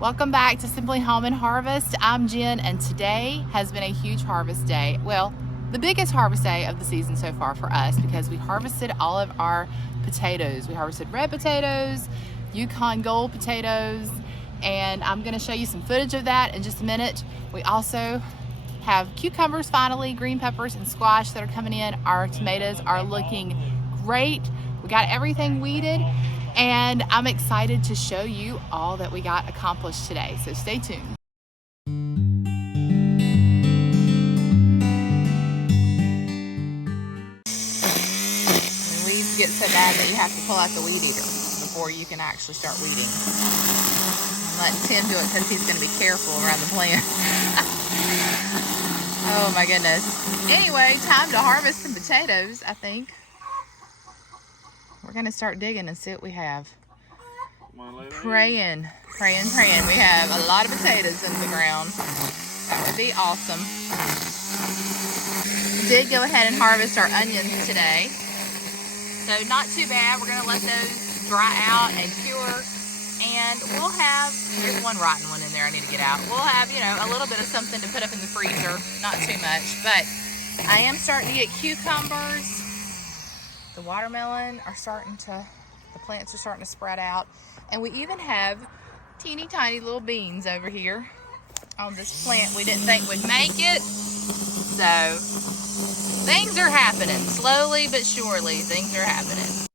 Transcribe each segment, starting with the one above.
Welcome back to Simply Home and Harvest. I'm Jen, and today has been a huge harvest day. Well, the biggest harvest day of the season so far for us, because we harvested all of our potatoes. We harvested red potatoes, Yukon Gold potatoes, and I'm going to show you some footage of that in just a minute. We also have cucumbers finally, green peppers, and squash that are coming in. Our tomatoes are looking great. We got everything weeded, and I'm excited to show you all that we got accomplished today, so stay tuned. Weeds get so bad that you have to pull out the weed eater before you can actually start weeding. I'm letting Tim do it because he's going to be careful around the plant. Oh my goodness. Anyway, time to harvest some potatoes, I think. We're going to start digging and see what we have. Praying. We have a lot of potatoes in the ground. That would be awesome. We did go ahead and harvest our onions today. So not too bad. We're going to let those dry out and cure. And we'll have, there's one rotten one in there I need to get out. We'll have, a little bit of something to put up in the freezer. Not too much. But I am starting to get cucumbers. The watermelon are the plants are starting to spread out. And we even have teeny tiny little beans over here on this plant we didn't think would make it. So things are happening. Slowly but surely, things are happening.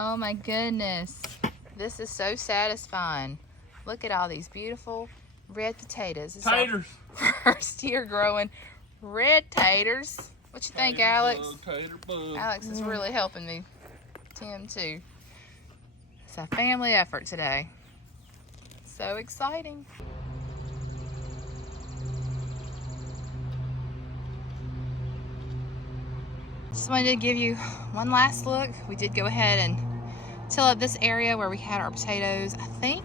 Oh my goodness, this is so satisfying. Look at all these beautiful red potatoes. It's taters. First year growing red taters. What you think, Alex? Alex is really helping me. Tim too. It's a family effort today. So exciting. Just wanted to give you one last look. We did go ahead and till up this area where we had our potatoes. I think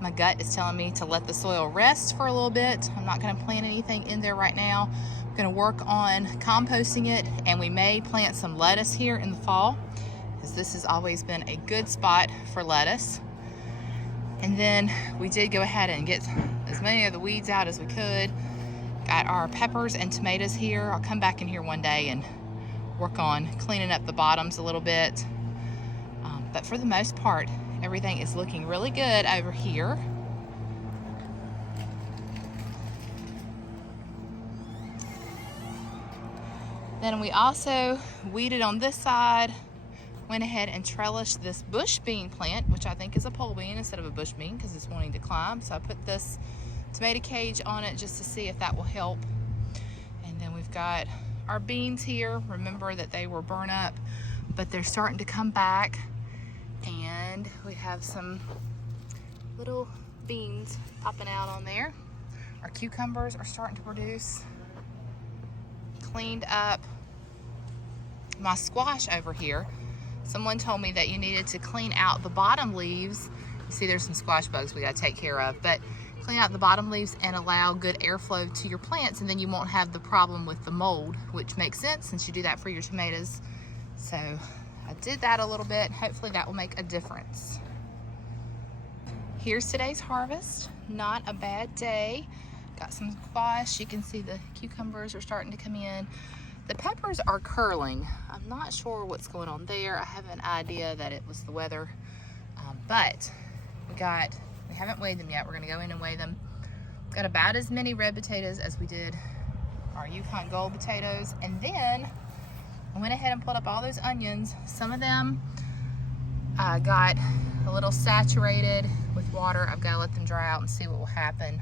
my gut is telling me to let the soil rest for a little bit. I'm not going to plant anything in there right now. I'm going to work on composting it, and we may plant some lettuce here in the fall, because this has always been a good spot for lettuce. And then we did go ahead and get as many of the weeds out as we could. Got our peppers and tomatoes here. I'll come back in here one day and work on cleaning up the bottoms a little bit. But for the most part, everything is looking really good over here. Then we also weeded on this side, went ahead and trellised this bush bean plant, which I think is a pole bean instead of a bush bean because it's wanting to climb. So I put this tomato cage on it just to see if that will help. And then we've got our beans here. Remember that they were burnt up, but they're starting to come back. And we have some little beans popping out on there. Our cucumbers are starting to produce. Cleaned up my squash over here. Someone told me that you needed to clean out the bottom leaves. You see there's some squash bugs we got to take care of, but clean out the bottom leaves and allow good airflow to your plants, and then you won't have the problem with the mold, which makes sense since you do that for your tomatoes. So I did that a little bit. Hopefully that will make a difference. Here's today's harvest. Not a bad day. Got some squash. You can see the cucumbers are starting to come in. The peppers are curling. I'm not sure what's going on there. I have an idea that it was the weather. But we haven't weighed them yet. We're gonna go in and weigh them. Got about as many red potatoes as we did our Yukon Gold potatoes. And then I went ahead and pulled up all those onions. Some of them got a little saturated with water. I've got to let them dry out and see what will happen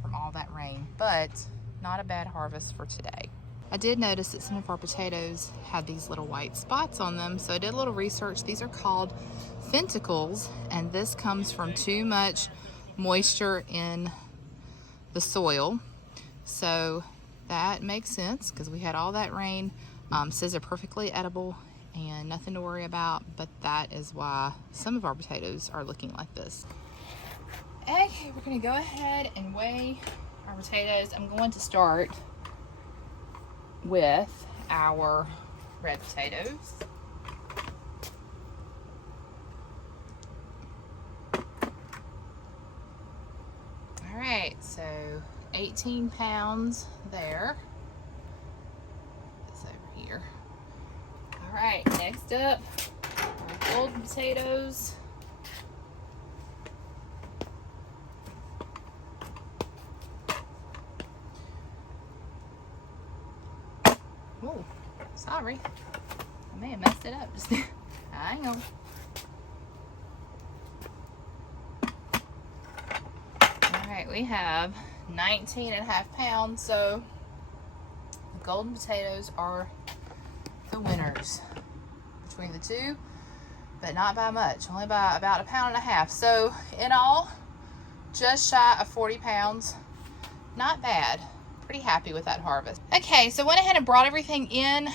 from all that rain. But not a bad harvest for today. I did notice that some of our potatoes had these little white spots on them, so I did a little research. These are called finticles, and this comes from too much moisture in the soil. So that makes sense because we had all that rain. Says they're perfectly edible and nothing to worry about, but that is why some of our potatoes are looking like this. Okay, we're gonna go ahead and weigh our potatoes. I'm going to start with our red potatoes. All right, so 18 pounds there. This over here. All right, next up, our golden potatoes. Oh, sorry. I may have messed it up just hang on. Alright, we have 19.5 pounds, so the golden potatoes are the winners between the two, but not by much, only by about 1.5 pounds. So in all, just shy of 40 pounds. Not bad. Pretty happy with that harvest. Okay, so went ahead and brought everything in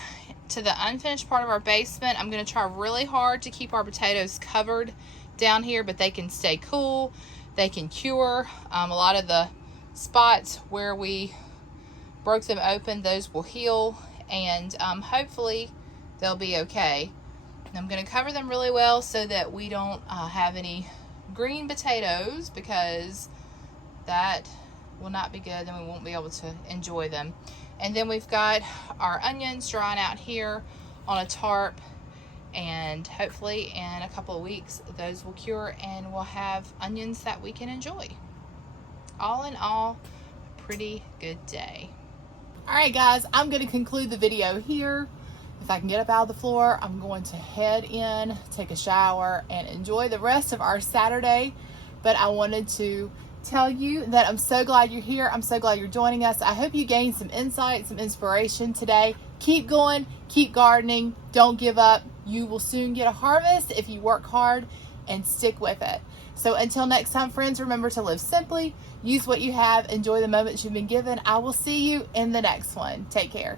to the unfinished part of our basement. I'm going to try really hard to keep our potatoes covered down here, but they can stay cool. They can cure. A lot of the spots where we broke them open, those will heal, and hopefully they'll be okay. And I'm going to cover them really well so that we don't have any green potatoes, because that will not be good, and we won't be able to enjoy them. And then we've got our onions drying out here on a tarp, and hopefully in a couple of weeks those will cure and we'll have onions that we can enjoy. All in all, a pretty good day. All right guys, I'm going to conclude the video here. If I can get up out of the floor, I'm going to head in, take a shower, and enjoy the rest of our Saturday. But I wanted to tell you that I'm so glad you're here. I'm so glad you're joining us. I hope you gained some insight, some inspiration today. Keep going, keep gardening, don't give up. You will soon get a harvest if you work hard and stick with it. So until next time, friends, remember to live simply, use what you have, enjoy the moments you've been given. I will see you in the next one. Take care.